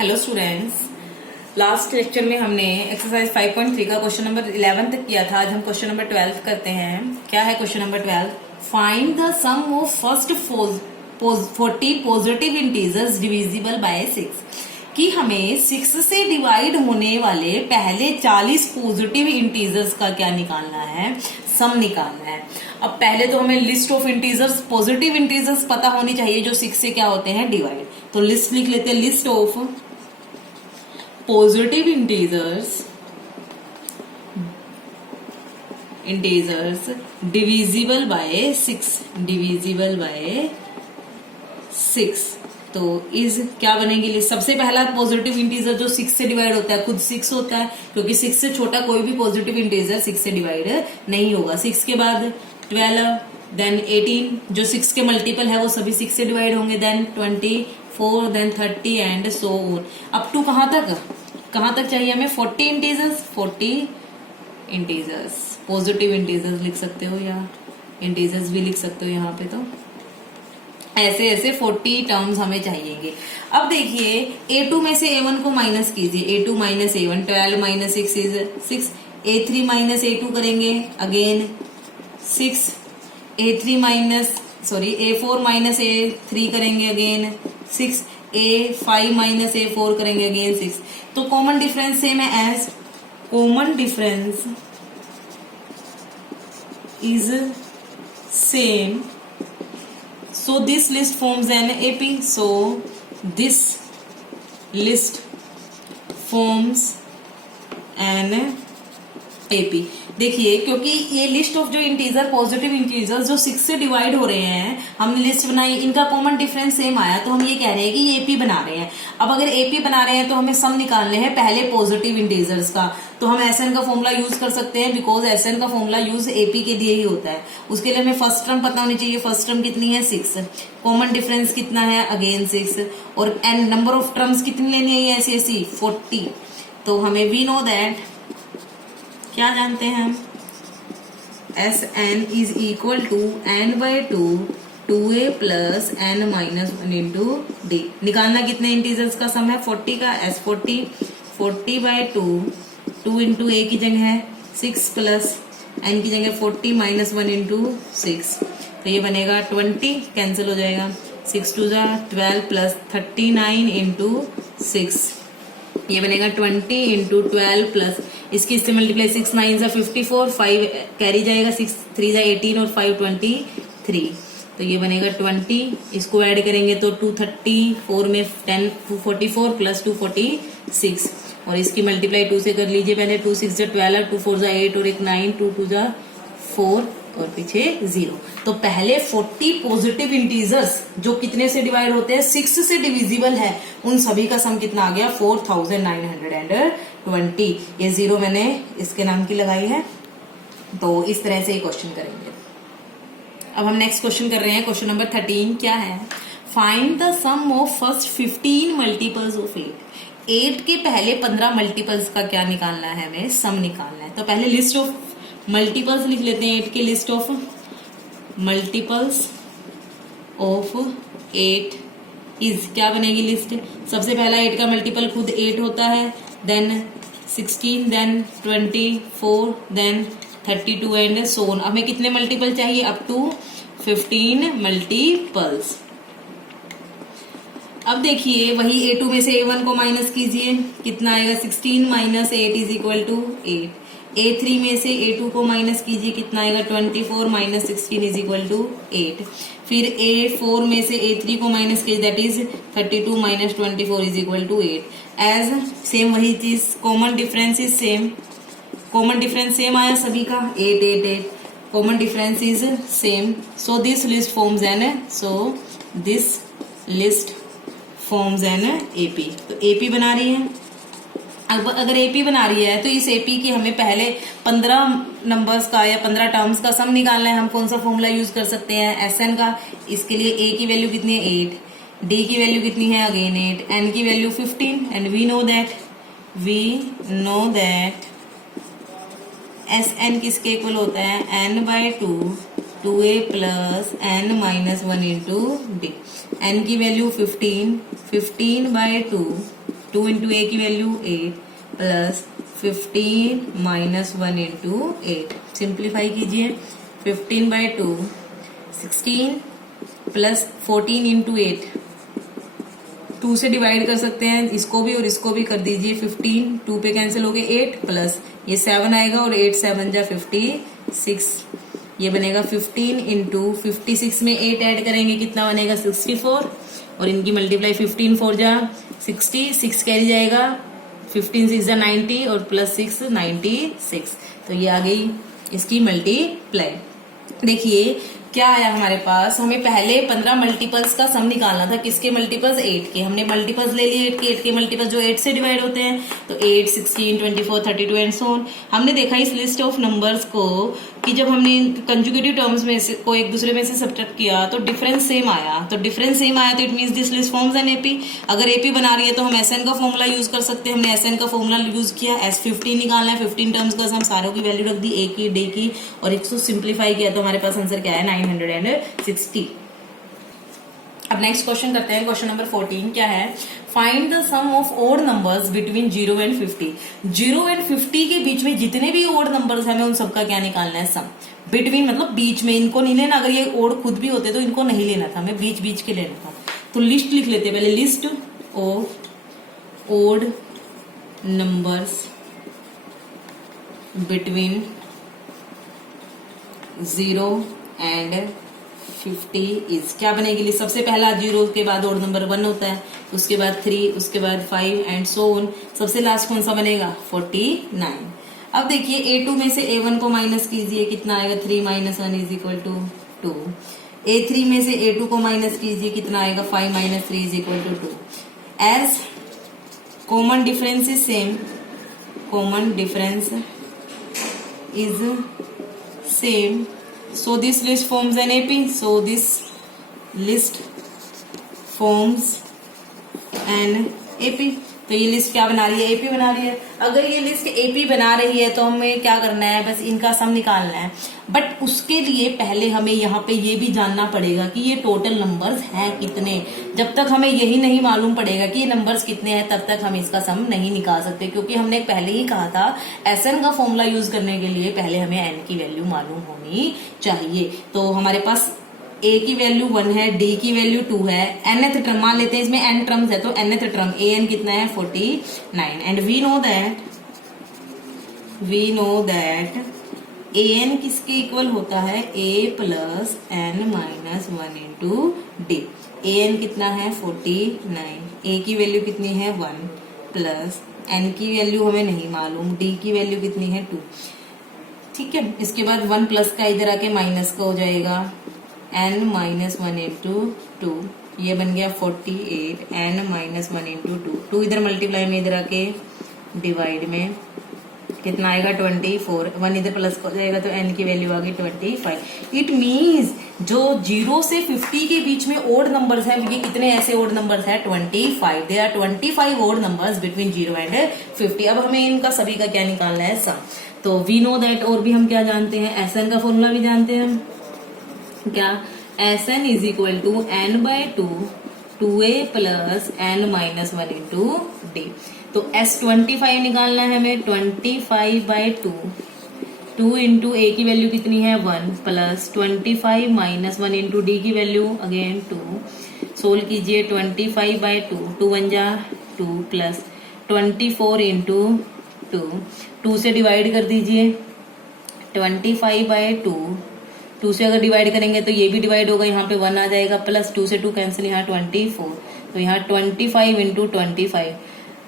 Hello students, last lecture में हमने exercise 5.3 का क्वेश्चन नंबर 11 तक किया था। आज हम क्वेश्चन नंबर 12 करते हैं। क्या है question number 12? Find the sum of first 40 positive integers divisible by 6। कि हमें 6 से डिवाइड होने वाले पहले 40 पॉजिटिव इंटीजर्स का क्या निकालना है, सम निकालना है। अब पहले तो हमें list of integers, positive integers पता होनी चाहिए जो 6 से क्या होते हैं, डिवाइड। तो लिस्ट लिख लेते हैं, list of positive integers divisible by 6 तो इज क्या बनेगी लिस्ट। सबसे पहला पॉजिटिव इंटीजर जो 6 से डिवाइड होता है खुद 6 होता है, क्योंकि 6 से छोटा कोई भी पॉजिटिव इंटीजर 6 से डिवाइड नहीं होगा। 6 के बाद 12, देन 18 जो 6 के मल्टीपल है वो सभी 6 से डिवाइड होंगे, then 24, then 30 and so on. Up to कहां तक चाहिए हमें? 40 इंटीजर्स पॉजिटिव इंटीजर्स लिख सकते हो या इंटीजर्स भी लिख सकते हो यहाँ पे। तो ऐसे ऐसे 40 टर्म्स हमें चाहिएंगे। अब देखिए A2 में से A1 को माइनस कीजिए, A2 minus A1, 12 minus 6 is 6, A3 minus A2 करेंगे अगेन 6, A4 माइनस A3 करेंगे अगेन 6, A5 माइनस A4 करेंगे अगेन 6। तो कॉमन डिफरेंस सेम है, as common difference is same, so this list forms an AP, so this list forms an AP। देखिए क्योंकि ये list of जो integer, positive integer जो 6 से डिवाइड हो रहे हैं, हमने लिस्ट बनाई, इनका कॉमन डिफरेंस सेम आया, तो हम ये कह रहे हैं कि ये एपी बना रहे हैं। अब अगर एपी बना रहे हैं तो हमें सम निकालने हैं पहले पॉजिटिव इंटीजर्स का। तो हम एसएन का फॉर्मूला यूज कर सकते हैं, बिकॉज एसएन का फॉर्मूला यूज एपी के लिए ही होता है। उसके लिए हमें फर्स्ट टर्म पता होनी चाहिए। फर्स्ट टर्म कितनी है? 6। कॉमन डिफरेंस कितना है? अगेन 6। और एन नंबर ऑफ टर्म्स कितनी लेनी है? ऐसी 40। तो हमें वी नो दैट, क्या जानते हैं हम, S N is equal to N by 2a plus N minus 1 into D. निकालना कितने इंटीजर्स का सम है? 40 का। एस 40 बाई 2 इंटू ए की जगह है 6 प्लस एन की जगह 40 माइनस 1 इंटू 6। तो ये बनेगा 20, कैंसिल हो जाएगा। 6 2 12 प्लस 39 इंटू 6, ये बनेगा 20 इंटू 12 प्लस इसकी इससे मल्टीप्लाई 6 9 54, 5 कैरी जाएगा, 6 3 18 और 5 23। तो ये बनेगा 20। इसको ऐड करेंगे तो 234 में 10 244 प्लस 246, और इसकी मल्टीप्लाई 2 से कर लीजिए पहले। 2 6 12, 2 4 8 और एक 9, 2 2 4 और पीछे 0। तो पहले 40 पॉजिटिव इंटीजर्स जो कितने से डिवाइड होते हैं? 6 से डिविजिबल है, उन सभी का सम कितना आ गया? 4920। ये 0 मैंने इसके नाम की लगाई है। तो इस तरह से ये क्वेश्चन करेंगे। अब हम नेक्स्ट क्वेश्चन कर रहे हैं, क्वेश्चन नंबर 13। क्या है? Find the sum of first 15 multiples of 8। 8 के पहले 15 मल्टीपल्स का क्या निकालना है? हमें सम निकालना है। तो पहले लिस्ट ऑफ मल्टीपल्स लिख लेते हैं 8 के। List of multiples of 8 is, क्या बनेगी लिस्ट? सबसे पहला 8 का मल्टीपल खुद 8 होता है, then 16, then 24, then 32 and so on. हमें कितने मल्टीपल चाहिए? Up to 15 multiples. अब देखिए वही A2 में से A1 को माइनस कीजिए, कितना आएगा? 16 minus 8 is equal to 8। A3 में से A2 को माइनस कीजिए, कितना आएगा? 24 माइनस 16 इज इक्वल टू 8। फिर A4 में से A3 को माइनस कीजिए, that is 32 minus 24 is equal to 8। As same वही चीज, common difference is same. Common difference same आया सभी का, 8 8 8। Common difference is same, so this list forms an AP. तो एपी बना रही है। अब अगर एपी बना रही है तो इस एपी की हमें पहले 15 नंबर्स का या 15 टर्म्स का सम निकालना है। हम कौन सा फॉर्मूला यूज कर सकते हैं? एसएन का। इसके लिए ए की वैल्यू कितनी है? 8, डी की वैल्यू कितनी है? अगेन 8, एन की value 15 and we know that S n किसके इक्वल होता है? N by 2a plus N minus 1 into d. N की वैल्यू 15 by 2 2 इंटू ए की value 8 plus 15 minus 1 into 8। Simplify कीजिए, 15/2 16 प्लस 14 इंटू 8, 2 से डिवाइड कर सकते हैं, इसको भी और इसको भी कर दीजिए। 15 2 पे कैंसिल हो गए, 8 प्लस ये 7 आएगा और 8 7 जा 56, ये बनेगा 15 इंटू 56 में 8 ऐड करेंगे कितना बनेगा 64, और इनकी मल्टीप्लाई 15 4 जा 60, 6 कैरी जाएगा, 15 6 जा 90 और प्लस 6 96। तो ये आ गई इसकी मल्टीप्लाई। देखिए क्या आया हमारे पास, हमें पहले 15 मल्टीपल्स का सम निकालना था। किसके मल्टीपल्स? 8 के। हमने मल्टीपल्स ले लिए 8 के मल्टीपल्स जो 8 से डिवाइड होते हैं, तो 8 16 24 32 एंड सो ऑन। हमने देखा इस लिस्ट ऑफ नंबर्स को कि जब हमने कंजुगेटिव टर्म्स में से को एक दूसरे में से सब्ट्रैक्ट किया तो डिफरेंस सेम आया, तो it means this list forms an AP. अगर एपी बना रही है तो हम एसएन का फॉर्मूला यूज कर सकते हैं। हमने एसएन का फॉर्मूला यूज किया, S15 निकालना है, 15 टर्म्स का हम सारों की वैल्यू रख दी, ए की डे की, और 100 सिंप्लीफाई किया तो हमारे पास आंसर क्या है 960। अब नेक्स्ट क्वेश्चन करते हैं, क्वेश्चन नंबर 14 क्या है, find the sum of odd numbers between 0 and 50। 0 and 50 के बीच में जितने भी ओड नंबर्स हैं हमें उन सबका क्या निकालना है, सम। बिटवीन मतलब बीच में, इनको नहीं लेना, अगर ये ओड खुद भी होते तो इनको नहीं लेना था, हमें बीच बीच के लेना था। तो लिस्ट लिख लेते हैं पहले, list of odd numbers between 0 and 50 is, क्या बनेगी लिस्ट? सबसे पहला 0 के बाद ओड नंबर 1 होता है, उसके बाद 3, उसके बाद 5 एंड सो ऑन। सबसे लास्ट कौन सा बनेगा 49। अब देखिए A2 में से A1 को माइनस कीजिए, कितना आएगा 3 - 1 इज इक्वल टू 2। A3 में से A2 को माइनस कीजिए, कितना आएगा 5 - 3 is equal to 2। As common difference is same, common difference is same, so this list forms an AP, so this list forms an AP। तो ये लिस्ट क्या बना रही है, एपी बना रही है। अगर ये लिस्ट एपी बना रही है तो हमें क्या करना है, बस इनका सम निकालना है। बट उसके लिए पहले हमें यहाँ पे ये भी जानना पड़ेगा कि ये टोटल नंबर्स हैं कितने। जब तक हमें यही नहीं मालूम पड़ेगा कि ये नंबर्स कितने हैं तब तक हम इसका सम नहीं निकाल सकते, क्योंकि हमने पहले ही कहा था एसएन का फॉर्मूला यूज करने के लिए पहले हमें एन की वैल्यू मालूम होनी चाहिए। तो हमारे पास ए की वैल्यू 1 है, डी की वैल्यू 2 है, nth टर्म मान लेते हैं, इसमें n टर्म्स है तो nth टर्म ए एन कितना है 49। And we know that a n किसके इक्वल होता है, a plus n minus 1 into d. A n कितना है 49, ए की वैल्यू कितनी है 1 प्लस n की वैल्यू हमें नहीं मालूम, डी की वैल्यू कितनी है 2। ठीक है, इसके बाद 1 प्लस का इधर आके माइनस का हो जाएगा n माइनस 1 इंटू 2, ये बन गया 48, n माइनस 1 इंटू 2 इधर मल्टीप्लाई में, इधर आके डिवाइड में कितना आएगा 24, 1 इधर प्लस हो जाएगा तो n की वैल्यू आ गई 25। इट मीन्स जो 0 से 50 के बीच में ओड नंबर्स हैं, ये कितने ऐसे ओड नंबर्स हैं 25। There are 25 odd numbers between 0 and 50। अब हमें इनका सभी का क्या निकालना है, सम। तो वी नो दैट, और भी हम क्या जानते हैं, एसएन का फॉर्मूला भी जानते हैं हम, क्या Sn is equal to n/2 2a plus n minus 1 into d. तो S25 निकालना है हमें, 25/2, 2 इंटू ए की वैल्यू कितनी है 1 प्लस 25 माइनस 1 इंटू डी की वैल्यू अगेन 2। सोल्व कीजिए, 25/2, 2 1 जा 2 प्लस 24 इंटू 2 से डिवाइड कर दीजिए, 25/2, 2 से अगर डिवाइड करेंगे तो ये भी डिवाइड होगा, यहाँ पे 1 आ जाएगा, प्लस 2 से 2 कैंसिल, यहाँ 24, तो यहाँ 25 इंटू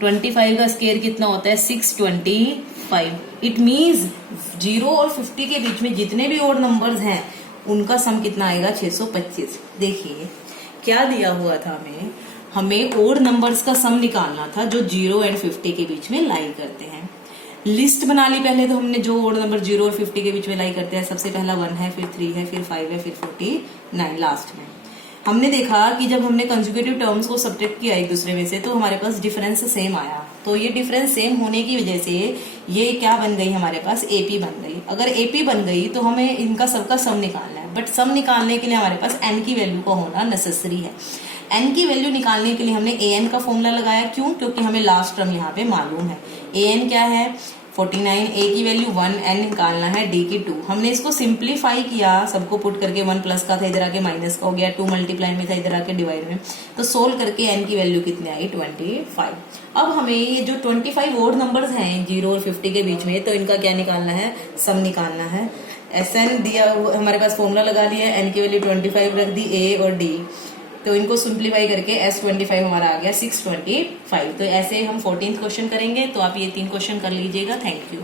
25 का स्क्वायर कितना होता है 625। इट मीन्स 0 और 50 के बीच में जितने भी ओड नंबर्स हैं उनका सम कितना आएगा 625। देखिए क्या दिया हुआ था, हमें ओड नंबर्स का सम निकालना था जो 0 एंड 50 के बीच में लाई करते हैं। लिस्ट बना ली पहले, तो हमने जो ओड नंबर 0 और 50 के बीच में लाई करते हैं, सबसे पहला 1 है, फिर 3 है, फिर 5 है, फिर 49 लास्ट में। हमने देखा कि जब हमने कंजुगेटिव टर्म्स को सब्ट्रैक्ट किया एक दूसरे में से तो हमारे पास डिफरेंस सेम आया। तो ये डिफरेंस सेम होने की वजह से ये क्या बन गई, हमारे पास एपी बन गई। अगर एपी बन गई तो हमें इनका सबका सम निकालना है, बट सम निकालने के लिए हमारे पास एन की वैल्यू का होना नेसेसरी है। एन की वैल्यू निकालने के लिए हमने ए एन का फॉर्मूला लगाया, क्यों? क्योंकि हमें लास्ट टर्म यहाँ पे मालूम है। ए एन क्या है 49, ए की वैल्यू 1, एन निकालना है, डी की 2। हमने इसको सिंप्लीफाई किया, सबको पुट करके 1 प्लस का था इधर आके माइनस का हो गया, 2 मल्टीप्लाई में था इधर आके डिवाइड में, तो सोल्व करके एन की वैल्यू कितनी आई 25। अब हमें ये जो 25 ओड नंबर्स हैं 0 और 50 के बीच में, तो इनका क्या निकालना है, सम निकालना है। एस एन दिया, हमारे पास फॉर्मूला लगा लिया, एन की वैल्यू 25 रख दी, ए और डी, तो इनको सिंप्लीफाई करके S25 हमारा आ गया 625। तो ऐसे हम 14th क्वेश्चन करेंगे। तो आप ये 3 क्वेश्चन कर लीजिएगा। Thank you.